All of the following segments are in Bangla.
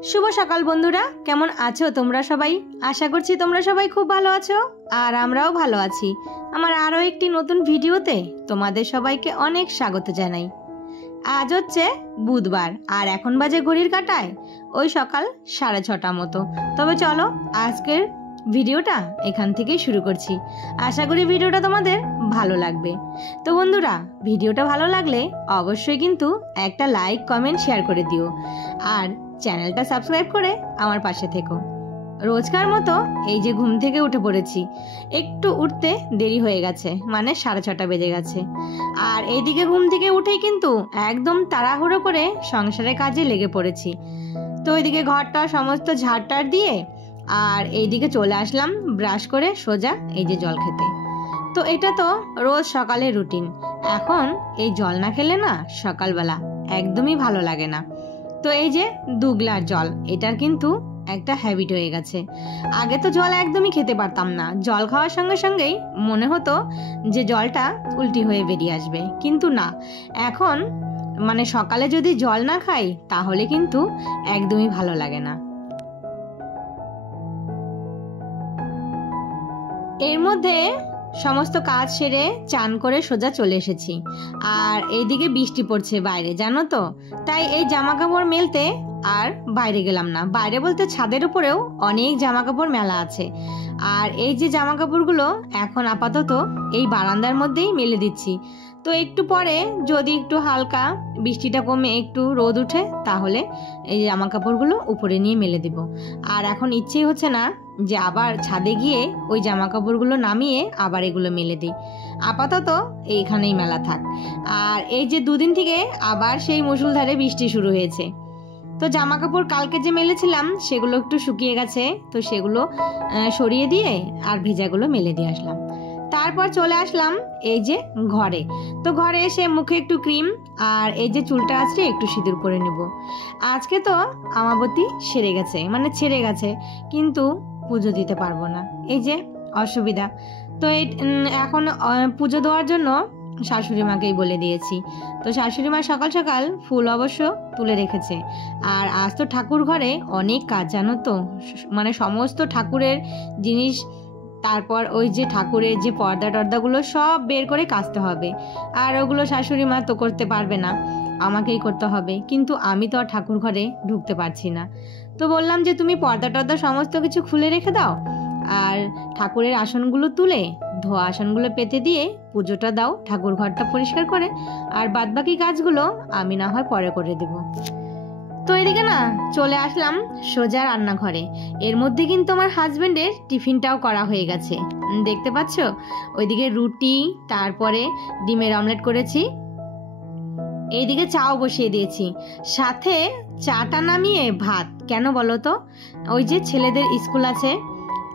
शुभ सकाल बंधुरा केमन आछो तोमरा सबाई आशा करछि तोमरा सबाई खूब भालो आछो और आमराओ भालो आछि। आमार आरो एकटी नतुन भिडियोते तोमादेर सबाइके अनेक स्वागत जानाई। आज होच्छे बुधबार और एखन बाजे घड़िर काटाय ओई सकाल 6:30 मतो। तबे चलो आजकेर ভিডিওটা এখান থেকে শুরু করছি। আশা করি ভিডিওটা তোমাদের ভালো লাগবে। তো বন্ধুরা ভিডিওটা ভালো লাগলে অবশ্যই কিন্তু একটা লাইক কমেন্ট শেয়ার করে দিও আর চ্যানেলটা সাবস্ক্রাইব করে আমার পাশে থেকো। রোজকার মতো এই যে ঘুম থেকে উঠে পড়েছি, একটু উঠতে দেরি হয়ে গেছে, মানে 6:30 বেজে গেছে। আর এইদিকে ঘুম থেকে উঠেই কিন্তু একদম তাড়াহুড়ো করে সংসারের কাজে লেগে পড়েছি। তো ওইদিকে ঘরটা সমস্ত ঝাড়টার দিয়ে আর এইদিকে চলে আসলাম ব্রাশ করে সোজা এই যে জল খেতে। তো এটা তো রোজ সকালের রুটিন। এখন এই জল না খেলে না সকালবেলা একদমই ভালো লাগে না। তো এই যে 2 গ্লাস জল, এটার কিন্তু একটা হ্যাবিট হয়ে গেছে। আগে তো জল একদমই খেতে পারতাম না, জল খাওয়ার সঙ্গে সঙ্গেই মনে হতো যে জলটা উল্টি হয়ে বেরিয়ে আসবে, কিন্তু না, এখন মানে সকালে যদি জল না খাই তাহলে কিন্তু একদমই ভালো লাগে না। এর মধ্যে সমস্ত কাজ সেরে চান করে সোজা চলে এসেছি। আর এইদিকে বৃষ্টি পড়ছে বাইরে, জানো তো, তাই এই জামা কাপড় মেলতে আর বাইরে গেলাম না। বাইরে বলতে ছাদের উপরেও অনেক জামা কাপড় মেলা আছে। আর এই যে জামা কাপড়গুলো এখন আপাতত এই বারান্দার মধ্যেই মেলে দিচ্ছি। তো একটু পরে যদি একটু হালকা বৃষ্টিটা কমে একটু রোদ উঠে তাহলে এই জামা কাপড়গুলো উপরে নিয়ে মেলে দেব। আর এখন ইচ্ছেই হচ্ছে না যে আবার ছাদে গিয়ে ওই জামা কাপড়গুলো নামিয়ে আবার এগুলো মেলে দিই। আপাতত এইখানেই মেলা থাক। আর এই যে 2 দিন থেকে আবার সেই মুষলধারে বৃষ্টি শুরু হয়েছে। তো জামা কাপড় কালকে যে মেলেছিলাম সেগুলো একটু শুকিয়ে গেছে, তো সেগুলো সরিয়ে দিয়ে আর ভেজাগুলো মেলে দিয়ে আসলাম। তারপর চলে আসলাম এই যে ঘরে। তো ঘরে এসে মুখে একটু ক্রিম আর এই যে চুলটা আছে একটু সিঁদুর করে নেব। আজকে তো আমাবতী সেরে গেছে, মানে ছেড়ে গেছে, কিন্তু পুজো দিতে পারবো না, এই যে অসুবিধা। তো এখন পুজো দেওয়ার জন্য শাশুড়ি মাকেই বলে দিয়েছি। তো শাশুড়ি মা সকাল সকাল ফুল অবশ্য তুলে রেখেছে। আর আজ তো ঠাকুর ঘরে অনেক কাজ, জানো তো, মানে সমস্ত ঠাকুরের জিনিস, তারপর ওই যে ঠাকুরের যে পর্দা টর্দাগুলো সব বের করে কাচতে হবে। আর ওগুলো শাশুড়ি মা তো করতে পারবে না, আমাকেই করতে হবে, কিন্তু আমি তো আর ঠাকুর ঘরে ঢুকতে পারছি না। তো বললাম যে তুমি পর্দা টর্দা সমস্ত কিছু খুলে রেখে দাও আর ঠাকুরের আসনগুলো তুলে ধোয়া আসনগুলো পেতে দিয়ে পুজোটা দাও, ঠাকুর ঘরটা পরিষ্কার করে, আর বাদবাকি কাজগুলো আমি না হয় পরে করে দেব। তো এদিকে না চলে আসলাম সোজা রান্নাঘরে। এর মধ্যে কিন্তু আমার হাজবেন্ডের টিফিনটাও করা হয়ে গেছে, দেখতে পাচ্ছ। ওইদিকে রুটি, তারপরে ডিমের অমলেট করেছি, এইদিকে চাও বসিয়ে দিয়েছি, সাথে চাটা নামিয়ে ভাত। কেন বলো তো, ওই যে ছেলেদের স্কুল আছে,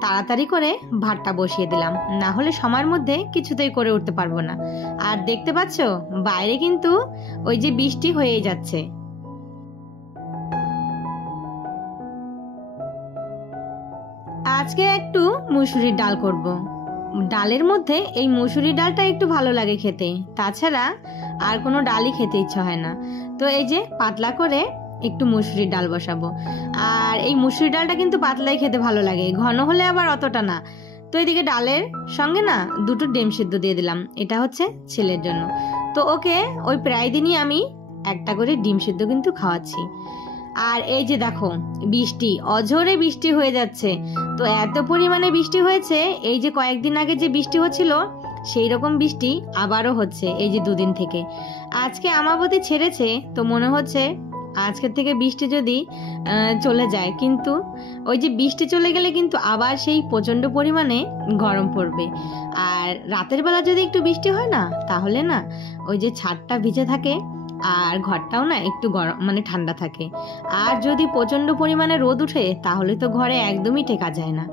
তাড়াতাড়ি করে ভাতটা বসিয়ে দিলাম, না হলে সময়ের মধ্যে কিছুতেই করে উঠতে পারবো না। আর দেখতে পাচ্ছ বাইরে কিন্তু ওই যে বৃষ্টি হয়ে যাচ্ছে। আজকে একটু মুসুরির ডাল করব। ডালের মধ্যে এই মুসুরির ডালটা একটু ভালো লাগে খেতে, তাছাড়া আর কোনো ডালই খেতে ইচ্ছা হয় না। তো এই যে পাতলা করে একটু মুসুরির ডাল বসাবো। আর এই মুসুরির ডালটা কিন্তু পাতলাই খেতে ভালো লাগে, ঘন হলে আবার অতটা না। তো এদিকে ডালের সঙ্গে না 2টো ডিম সিদ্ধ দিয়ে দিলাম, এটা হচ্ছে ছেলের জন্য। তো ওকে ওই প্রায় দিনই আমি একটা করে ডিম সিদ্ধ কিন্তু খাওয়াচ্ছি। আর এই যে দেখো বৃষ্টি, অঝোরে বৃষ্টি হয়ে যাচ্ছে। তো এত পরিমাণে বৃষ্টি হয়েছে, এই যে কয়েকদিন আগে যে বৃষ্টি হচ্ছিল সেই রকম বৃষ্টি আবারও হচ্ছে এই যে 2 দিন থেকে। আজকে আমাবতী ছেড়েছে, তো মনে হচ্ছে আজকের থেকে বৃষ্টি যদি চলে যায়, কিন্তু ওই যে বৃষ্টি চলে গেলে কিন্তু আবার সেই প্রচণ্ড পরিমাণে গরম পড়বে। আর রাতের বেলা যদি একটু বৃষ্টি হয় না, তাহলে না ওই যে ছাদটা ভিজে থাকে আর ঘরটাও না একটু গরম, মানে ঠান্ডা থাকে। আর যদি প্রচণ্ড পরিমাণে রোদ উঠে তাহলে তো ঘরে একদমই টেকা যায় না।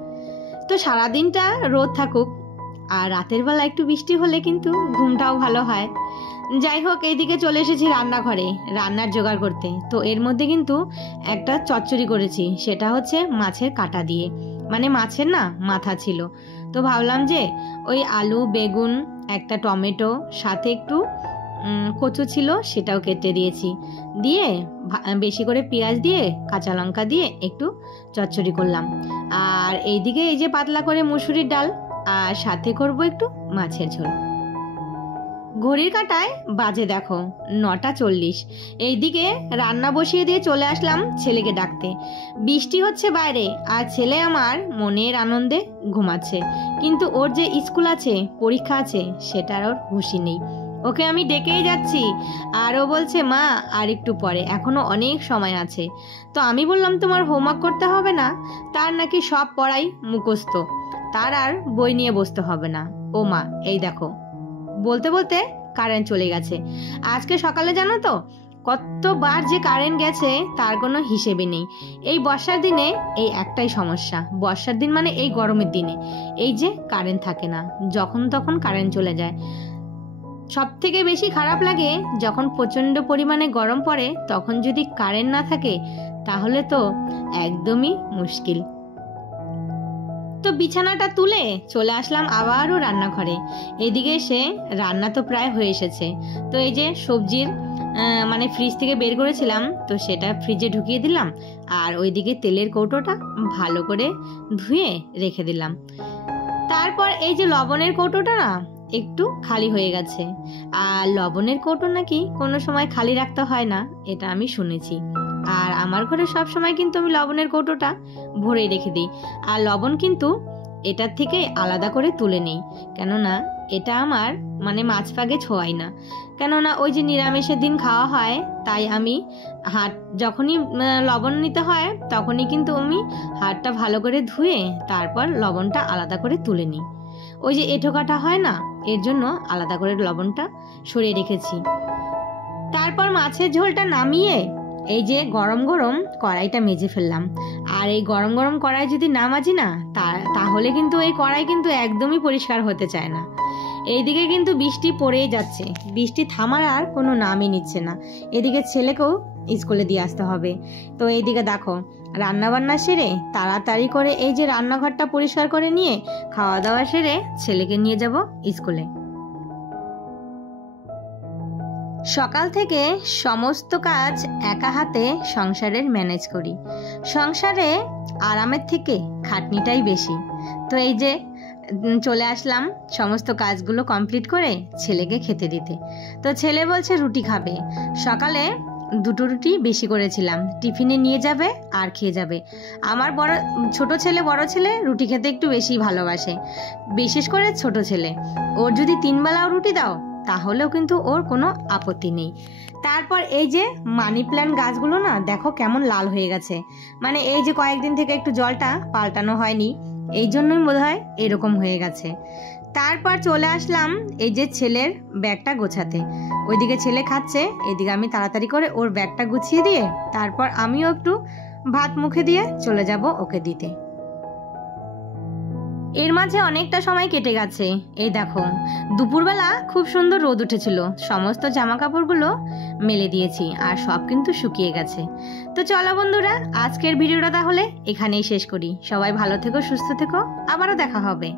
তো সারাদিনটা রোদ থাকুক আর রাতের বেলা একটু বৃষ্টি হলে কিন্তু ঘুমটাও ভালো হয়। যাই হোক, এইদিকে চলে এসেছি রান্নাঘরে রান্নার জোগাড় করতে। তো এর মধ্যে কিন্তু একটা চচ্চড়ি করেছি, সেটা হচ্ছে মাছের কাঁটা দিয়ে, মানে মাছের না মাথা ছিল। তো ভাবলাম যে ওই আলু, বেগুন, একটা টমেটো, সাথে একটু কচু ছিল সেটাও কেটে দিয়েছি, দিয়ে বেশি করে পেঁয়াজ দিয়ে কাঁচা লঙ্কা দিয়ে একটু চচ্চড়ি করলাম। আর এইদিকে এই যে পাতলা করে মুসুরির ডাল, আর সাথে করব একটু মাছের ঝোল। ঘড়ির কাঁটায় বাজে দেখো 9:40। এইদিকে রান্না বসিয়ে দিয়ে চলে আসলাম ছেলেকে ডাকতে। বৃষ্টি হচ্ছে বাইরে, আর ছেলে আমার মনের আনন্দে ঘুমাচ্ছে, কিন্তু ওর যে স্কুল আছে, পরীক্ষা আছে, সেটার ওর হুঁশি নেই। ওকে আমি ডেকেই যাচ্ছি, আর ও বলছে মা আর একটু পরে, এখনো অনেক সময় আছে। তো আমি বললাম তোমার হোমওয়ার্ক করতে হবে না, তার নাকি সব পড়াই মুখস্থ, তার আর বই নিয়ে বসতে হবে না। ও মা এই দেখো, বলতে বলতে কারেন্ট চলে গেছে। আজকে সকালে জানো তো কতবার যে কারেন্ট গেছে তার কোনো হিসেবে নেই। এই বর্ষার দিনে এই একটাই সমস্যা, বর্ষার দিন মানে এই গরমের দিনে এই যে কারেন্ট থাকে না, যখন তখন কারেন্ট চলে যায়। সব থেকে বেশি খারাপ লাগে যখন প্রচণ্ড পরিমাণে গরম পড়ে, তখন যদি কারেন্ট না থাকে তাহলে তো একদমই মুশকিল। তো বিছানাটা তুলে চলে আসলাম আবারও রান্নাঘরে। এদিকে এসে রান্না তো প্রায় হয়ে এসেছে। তো এই যে সবজির মানে ফ্রিজ থেকে বের করেছিলাম, তো সেটা ফ্রিজে ঢুকিয়ে দিলাম, আর ওইদিকে তেলের কৌটোটা ভালো করে ধুয়ে রেখে দিলাম। তারপর এই যে লবণের কৌটোটা না একটু খালি হয়ে গেছে, আর লবণের কৌটো নাকি কোনো সময় খালি রাখতে হয় না, এটা আমি শুনেছি। আর আমার ঘরে সব সময় কিন্তু আমি লবণের কৌটোটা ভরে রেখে দিই, আর লবণ কিন্তু এটার থেকে আলাদা করে তুলে নিই, কেননা এটা আমার মানে মাছ পাগে ছোঁয়াই না, কেননা ওই যে নিরামিষের দিন খাওয়া হয়, তাই আমি যখনই লবণ নিতে হয় তখনই কিন্তু আমি হাতটা ভালো করে ধুয়ে তারপর লবণটা আলাদা করে তুলে নিই। ওই যে এঁঠো কাটা হয় না, এর জন্য আলাদা করে লবণটা সরিয়ে রেখেছি। তারপর মাছের ঝোলটা নামিয়ে এই যে গরম গরম কড়াইটা মেজে ফেললাম। আর এই গরম গরম কড়াই যদি না মাজি না, তাহলে কিন্তু এই কড়াই কিন্তু একদমই পরিষ্কার হতে চায় না। এইদিকে কিন্তু বৃষ্টি পড়েই যাচ্ছে, বৃষ্টি থামার আর কোনো নামই নিচ্ছে না। এদিকে ছেলেকেও স্কুলে দিয়ে আসতে হবে। তো এইদিকে দেখো রান্না বান্না সেরে তাড়াতাড়ি করে এই যে রান্নাঘরটা পরিষ্কার করে নিয়ে খাওয়া দাওয়া সেরে ছেলেকে নিয়ে যাব স্কুলে। সকাল থেকে সমস্ত কাজ একা হাতে সংসারের ম্যানেজ করি। সংসারে আরামের থেকে খাটনিটাই বেশি। তো এই যে চলে আসলাম সমস্ত কাজগুলো কমপ্লিট করে ছেলেকে খেতে দিতে। তো ছেলে বলছে রুটি খাবে। সকালে 2টো রুটি বেশি করেছিলাম, টিফিনে নিয়ে যাবে আর খেয়ে যাবে। আমার ছোট ছেলে বড় ছেলে রুটি খেতে একটু বেশি ভালোবাসে, বিশেষ করে ছোট ছেলে। ওর যদি 3 বেলাও রুটি দাও তাহলেও কিন্তু ওর কোনো আপত্তি নেই। তারপর এই যে মানি প্ল্যান্ট গাছগুলো না দেখো কেমন লাল হয়ে গেছে, মানে এই যে কয়েকদিন থেকে একটু জলটা পাল্টানো হয়নি, এই জন্যই বোধহয় এরকম হয়ে গেছে। তারপর চলে আসলাম এই যে ছেলের ব্যাগটা গোছাতে। ওইদিকে ছেলে খাচ্ছে, এদিকে আমি তাড়াতাড়ি করে ওর ব্যাগটা গুছিয়ে দিয়ে তারপর আমিও একটু ভাত মুখে দিয়ে চলে যাব ওকে দিতে। এর মাঝে অনেকটা সময় কেটে গেছে। এই দেখো দুপুরবেলা খুব সুন্দর রোদ উঠেছিল, সমস্ত জামা কাপড়গুলো মেলে দিয়েছি আর সব কিন্তু শুকিয়ে গেছে। তো চলো বন্ধুরা, আজকের ভিডিওটা তাহলে এখানেই শেষ করি। সবাই ভালো থেকো, সুস্থ থেকো, আবারও দেখা হবে।